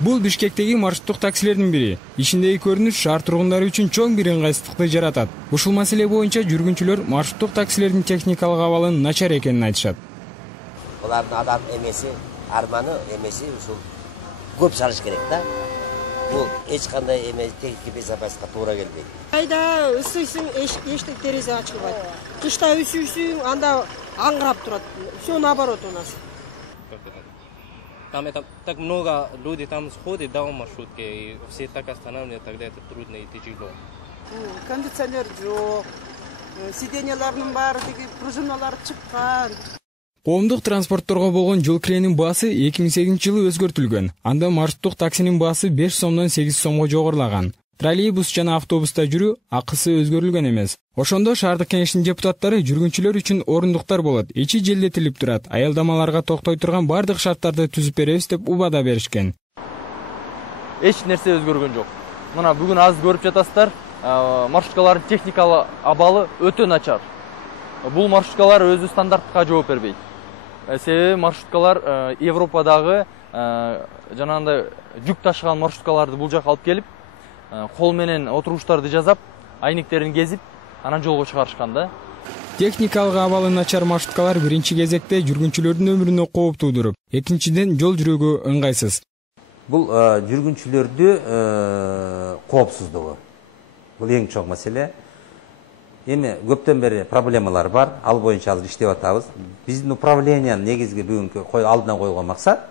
Бул Бишкектеги маршруттук таксилердин бири. Ичиндеги көрүнүш шаар тургундары үчүн чоң бир ыңгайсыздыкты жаратат. Ушул маселе боюнча жүргүнчүлөр маршруттук таксилердин техникалык абалынын начар экенин айтышат. Булардын адам эмеси, арманы эмеси ушул көп чалыш керек да. Бул эч кандай эме техника безопасностька туура келбейт. Айда ысыйсың, эштек терезе ачылбайт. Кышта үсүүсүң, анда аңгырап турат. Всё наоборот у нас. Там это так много людей там сходит, да, в маршрутке, и все так останавливают, тогда это трудно и тяжело. Кондиционер жок, сиденьялардын баары пружиналары чыккан. Коомдук транспортторго болгон жол киренин баасы 2008-жылы өзгөртүлгөн. Анда маршруттук таксинин баасы 5 сомдон 8 сомго жогорулаган. Троллейбус жана автобуста жүрүү акысы өзгөрүлгөн эмес. Ошондо шаардык кеңештин депутаттары жүргүнчүлөр үчүн орундуктар болот. Ичи желдетилип турат. Аялдамаларга токтой турган бардык шарттарды түзүп беребиз деп убада беришкен. Эч нерсе өзгөргөн жок. Мына бүгүн аз көрүп жатасыздар, маршруткалардын техникалык абалы өтө начар. Бул маршруткалар өзү стандартка жооп бербейт. Себеби маршруткалар Европадагы жанагындай жүк ташыган маршруткаларды бул жака алып келип, кол менен отуруштарды жасап, айнектерин кезип, анан жолго чыгарышкан да. Техникалык абалы начар маршруткалар биринчи кезекте жүргүнчүлөрдүн өмүрүнө кооп туудуруп, экинчиден жол жүрүүгө ыңгайсыз. Бул жүргүнчүлөрдү коопсуздугу. Бул эң чоң маселе. Эми көптөн бери проблемалар бар, ал боюнча азыр иштеп атабыз. Биздин управлениянын негизги бүгүнкү алдына койгон максат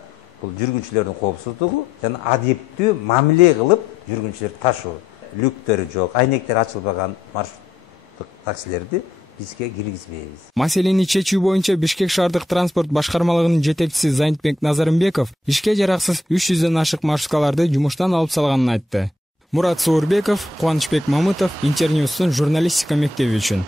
бул жүргүнчүлөрдүн коопсуздугу жана адептүү мамиле кылып жүргүнчүлөрдү ташуу. Люктөрү жок, айнектер ачылбаган маршруттук таксилерди бизге киргизбейбиз. Маселени чечүү боюнча Бишкек шаардык транспорт башкармалыгынын жетекчиси Зайнтбек Назарымбеков ишке жараксыз 300дөн ашык маршруткаларды жумуштан алып салганын айтты. Мурат Суурбеков, Кубанычбек Мамытов, Интерньюстун журналистика мектеби үчүн.